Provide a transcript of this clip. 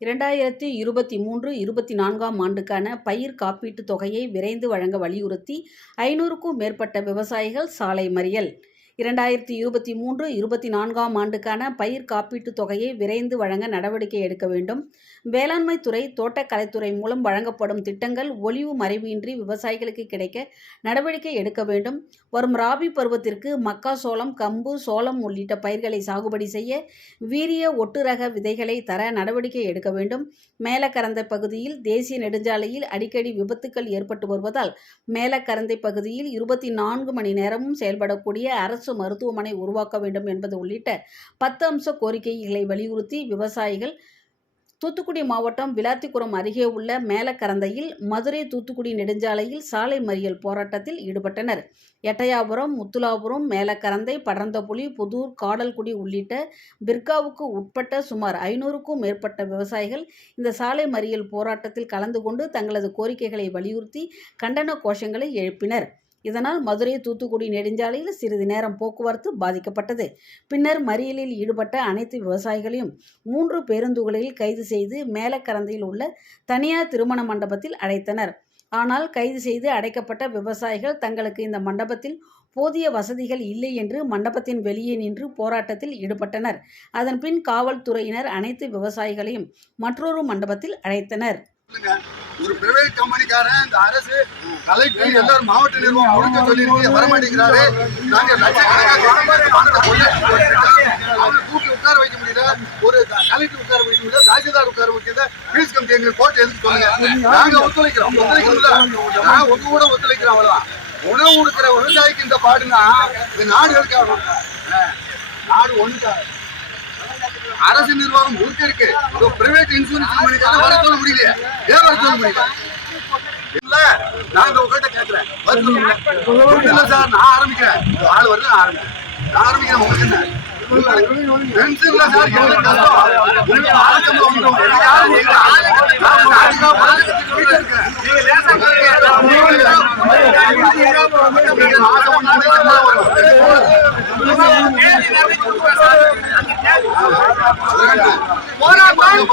இரண்டாயிரத்தி இருபத்தி மூன்று இருபத்தி நான்காம் ஆண்டுக்கான பயிர் காப்பீட்டுத் தொகையை விரைந்து வழங்க வலியுறுத்தி ஐநூறுக்கும் மேற்பட்ட விவசாயிகள் சாலை மறியல். இரண்டாயிரத்தி இருபத்தி மூன்று இருபத்தி நான்காம் ஆண்டுக்கான பயிர் காப்பீட்டுத் தொகையை விரைந்து வழங்க நடவடிக்கை எடுக்க வேண்டும். வேளாண்மை துறை தோட்டக்கலைத்துறை மூலம் வழங்கப்படும் திட்டங்கள் ஒளிவு மறைவின்றி விவசாயிகளுக்கு கிடைக்க நடவடிக்கை எடுக்க வேண்டும். வரும் ராபி பருவத்திற்கு மக்காசோளம் கம்பு சோளம் உள்ளிட்ட பயிர்களை சாகுபடி செய்ய வீரிய ஒட்டு ரக விதைகளை தர நடவடிக்கை எடுக்க வேண்டும். மேலக்கரந்தை பகுதியில் தேசிய நெடுஞ்சாலையில் அடிக்கடி விபத்துக்கள் ஏற்பட்டு வருவதால் மேலக்கரந்தை பகுதியில் இருபத்தி நான்கு மணி நேரமும் செயல்படக்கூடிய அரசு மருத்துவமனை உருவாக்க வேண்டும் என்பது உள்ளிட்ட பத்து அம்ச கோரிக்கைகளை வலியுறுத்தி விவசாயிகள் தூத்துக்குடி மாவட்டம் விளாத்திக்குளம் அருகே உள்ள மேலக்கரந்தையில் மதுரை தூத்துக்குடி நெடுஞ்சாலையில் சாலை மறியல் போராட்டத்தில் ஈடுபட்டனர். எட்டயாபுரம் முத்துலாபுரம் மேலக்கரந்தை படர்ந்தபுலி புதூர் காடல்குடி உள்ளிட்ட பிர்காவுக்கு உட்பட்ட சுமார் ஐநூறுக்கும் மேற்பட்ட விவசாயிகள் இந்த சாலை மறியல் போராட்டத்தில் கலந்து கொண்டு தங்களது கோரிக்கைகளை வலியுறுத்தி கண்டன கோஷங்களை எழுப்பினர். இதனால் மதுரை தூத்துக்குடி நெடுஞ்சாலையில் சிறிது நேரம் போக்குவரத்து பாதிக்கப்பட்டது. பின்னர் மறியலில் ஈடுபட்ட அனைத்து விவசாயிகளையும் மூன்று பேருந்துகளில் கைது செய்து மேலக்கரந்தையில் உள்ள தனியார் திருமண மண்டபத்தில் அடைத்தனர். ஆனால் கைது செய்து அடைக்கப்பட்ட விவசாயிகள் தங்களுக்கு இந்த மண்டபத்தில் போதிய வசதிகள் இல்லை என்று மண்டபத்தின் வெளியே நின்று போராட்டத்தில் ஈடுபட்டனர். அதன்பின் காவல்துறையினர் அனைத்து விவசாயிகளையும் மற்றொரு மண்டபத்தில் அழைத்தனர் ஒரு பிரைவேட் கம்பெனிக்காரன் இந்த அரசு கலெக்டர் எல்லாரும் மாவட்ட நிர்வாகம் முழுக்க சொல்லி வரமாட்டேங்கிறாரு நாங்க லட்சக்கணக்கான பணத்தை உட்கார வைக்க முடியல. ஒரு க- கலெக்டர் உட்கார வைக்க முடியல. தாசில்தார் உட்கார வைக்கல. பீஸ் கமிட்டி எங்களுக்கு கோர்ட் எதுக்கு சொல்லுங்க. நாங்க ஒத்துழைக்கிறோம். ஒத்துழைக்கிறோம்ல? நான் உங்க கூட ஒத்துழைக்கிறோம் அவ்வளவுதான். உணவு கொடுக்கிற விவசாயிக்கு இந்த பாடுனா இந்த நாடு இருக்காங்க நாடு ஒண்ணுக்காக. அரசு நிர்வாகம் முழுக்க இருக்கு. பிரைவேட் இன்சூரன்ஸ் கம்பெனிக்காக வர சொல்ல முடியல ஏன் வர சொல்ல முடியல? இல்ல நான் உங்ககிட்ட கேட்கிறேன் இல்ல சார் நான் ஆரம்பிக்கிறேன். ஆள் வருது நான் ஆரம்பிக்கிறேன். நான் ஆரம்பிக்கிறேன் உங்களுக்கு என்ன? சார் கஷ்டம். வந்துடும் எனக்கு இருக்கேன். நீங்க Ay,